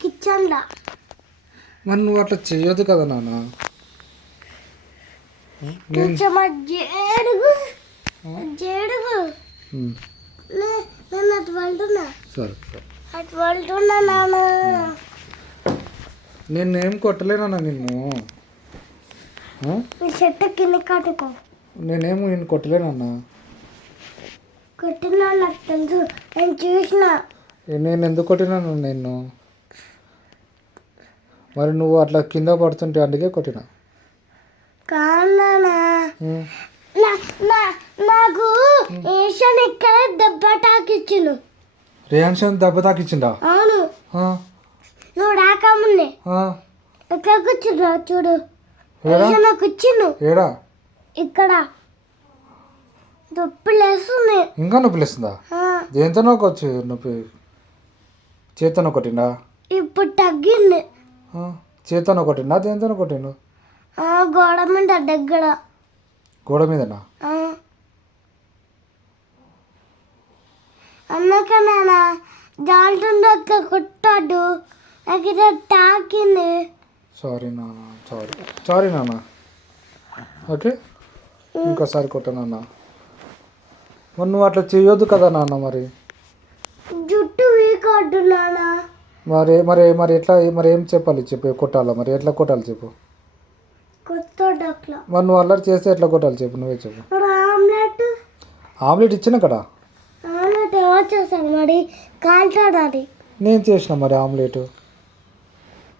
కిచెన్లో. మరి నువ్వు అట్లా చెయ్యొద్దు కదా నాన్న. జేడుగు జేడుగు నేను అటు వెళ్తున్నా. సరే సరే అటు వెళ్తున్నా నాన్న. నేనేం కొట్టలేనన్నా నిన్ను. ఈ చెట్టు కింద కట్టుకో. నేనేమో నిన్ను కొట్టలేనన్నా. కొట్టినా నాకు తెలుసు, నేను చూసిన. నేను ఎందుకు కొట్టినాను నిన్ను? మరి నువ్వు అట్లా కింద పడుతుంటే అందుకే కొట్టినా. కానా నాకు ఏషన్ ఇక్కడ దెబ్బ తాకిచ్చును. రియాన్షన్ దెబ్బ తాకిచ్చిందా? అవును. నువ్వు రాకముందే ఎక్కడ కూర్చున్నా చూడు. కూర్చును ఏడా? ఇక్కడ నొప్పి లేస్తుంది. ఇంకా నొప్పి లేస్తుందా? దేంతో నొక్కొచ్చు నొప్పి? చేతను కొట్టిండా? ఇప్పుడు తగ్గింది. చేతను కొట్టిండా దేంతో కొట్టిండు? గోడ మీద దగ్గర. గోడ మీదనా? అందుకే నాన్న జాలుతుండొక్క కొట్టాడు. నాకు ఇది తాకింది. సారీ నాన్న, సారీ నాన్న. ఓకే, ఇంకోసారి కొట్టనన్నా. మరి నువ్వు అట్లా చేయొద్దు కదా నాన్న. మరి జుట్టు వీకొద్దు నాన్న. మరి మరి మరి ఎట్లా మరి ఏం చెప్పాలి చెప్పు? కొట్టాలా? మరి ఎట్లా కొట్టాలి చెప్పు? మరి నువ్వు అల్లరి చేస్తే ఎట్లా కొట్టాలి చెప్పు? నువ్వే చెప్పు. ఆమ్లెట్ ఆమ్లెట్ ఇచ్చిన కదా. ఆమ్లెట్ ఎవరు చేశాను మరి? కాల్చాడు. నేను చేసిన మరి ఆమ్లెట్.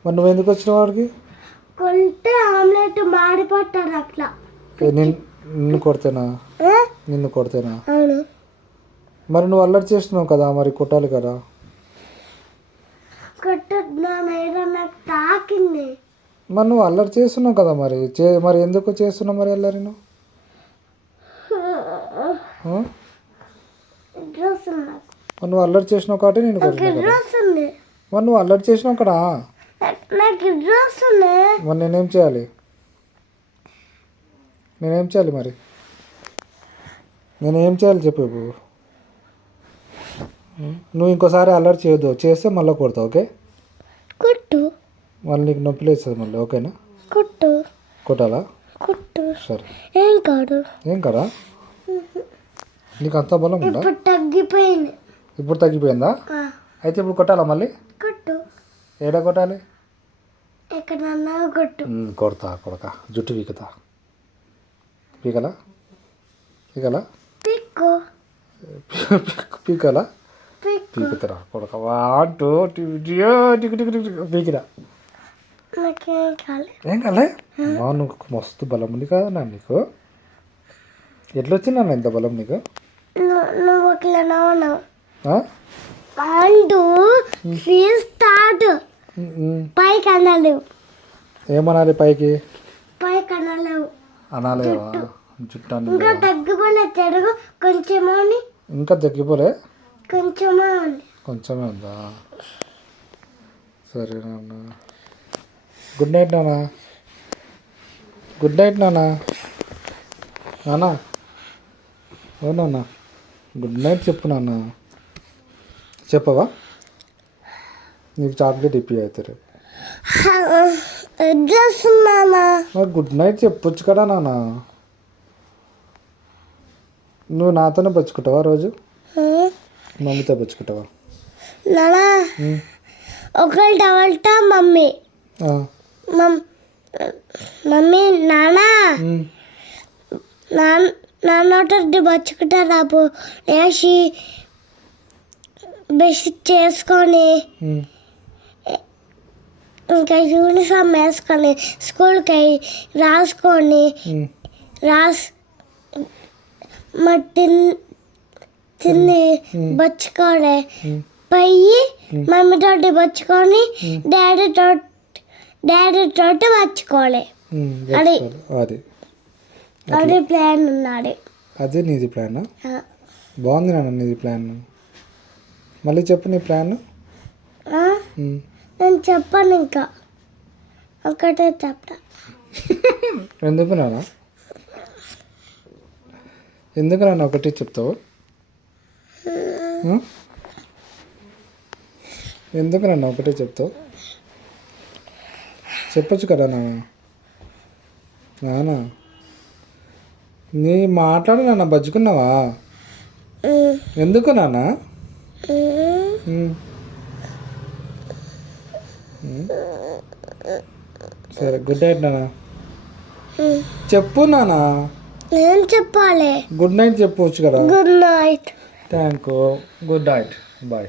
మరి నువ్వు ఎందుకు వచ్చినావు వాడికి? కొంటే ఆమ్లెట్ మాడిపోతాడు అట్లా. నిన్ను కొడితేనా? నిన్ను కొడితేనా? అవును. మరి నువ్వు అల్లరి చేస్తున్నావు కదా, మరి కొట్టాలి కదా. నాకు తాకింది. మరి నువ్వు అల్లరి చేస్తున్నావు కదా, మరి మరి ఎందుకు చేస్తున్నావు మరి అల్లరి నువ్వు? మరి నువ్వు అల్లరి చేసినావు కాబట్టి నేను కొట్టినా. మరి నువ్వు అల్లరి చేసినావు కదా. మరి నేనేం చేయాలి? మరి నేనేం చేయాలి చెప్పు. నువ్వు ఇంకోసారి అల్లరి చేయొద్దు. చేస్తే మళ్ళీ కొడతావు. ఓకే? కొట్టు. మళ్ళీ నీకు నొప్పి లేస్తుంది మళ్ళీ. ఓకేనా? కొట్టు. కొట్టాలా? కొట్టు. సరే. ఏం కాదు. ఏం కదా? నీకు అంత బలం ఉందా? తగ్గిపోయింది. ఇప్పుడు తగ్గిపోయిందా? అయితే ఇప్పుడు కొట్టాలా మళ్ళీ? కొట్టు. ఏడా కొట్టాలి? ఎక్కడన్నా కొట్టు. కొడతా కొడక. జుట్టు పీకుతా. పీకలా? పీకలా? పీకలా? పీకుతారా కొడక? 1 2 పీకిరా. ఏం కాలే? నువ్వు మస్తు బలం ఉంది కదా నా నీకు. ఎట్లా వచ్చిందా ఇంత బలం నీకు? నువ్వు పైకి అనలేవు. ఏమనాలి? పైకి పైకి అనలేవు. అనాలేవా? జుట్టు ఇంకా తగ్గిపోలే చెడుగు కొంచెమో. ఇంకా తగ్గిపోలే? కొంచెమే ఉందా? సరే నాన్న. గుడ్ నైట్ నాన్న. గుడ్ నైట్ నాన్న. నాన్న ఓ నాన్న గుడ్ నైట్ చెప్పు నాన్న. చెప్పవా? నీకు చాక్లెట్ ఇప్పి అయితే రేపు. గుడ్ నైట్ చెప్పొచ్చు కదా నాన్న. నువ్వు నాతోనే పంచుకుంటావా రోజు? మమ్మీతో పంచుకుంటావా? ఒకళ్ళ మమ్మీ మమ్మీ నాన్నతో పంచుకుంటారు. వేసి బెస్ట్ చేసుకొని ఇంకా యూనిఫామ్ వేసుకొని స్కూల్కి రాసుకొని తిని బచ్చుకోలే పోయి మమ్మీతోటి బచ్చుకొని డాడీతోటి బచ్చుకోలే. అది ప్లాన్ ఉన్నాడు. అదే నీది ప్లానా? బాగుంది నాన్న నీది ప్లాన్. మళ్ళీ చెప్పు నీ ప్లాన్. నేను చెప్పాను, ఇంకా ఒకటే చెప్తా. ఎందుకు నాన్న? ఎందుకు నాన్న ఒకటి చెప్తావు? ఎందుకు నాన్న ఒకటే చెప్తావు? చెప్పొచ్చు కదా నాన్న. నాన్న నీ మాట్లాడు నాన్న. బజ్జుకున్నావా? ఎందుకు నాన్న? సరే గుడ్ నైట్ నాన్న. చెప్పు నాన్న. ఏం చెప్పాలి? గుడ్ నైట్ చెప్పవచ్చు కదా. Good night. Thank you. Good night. Bye.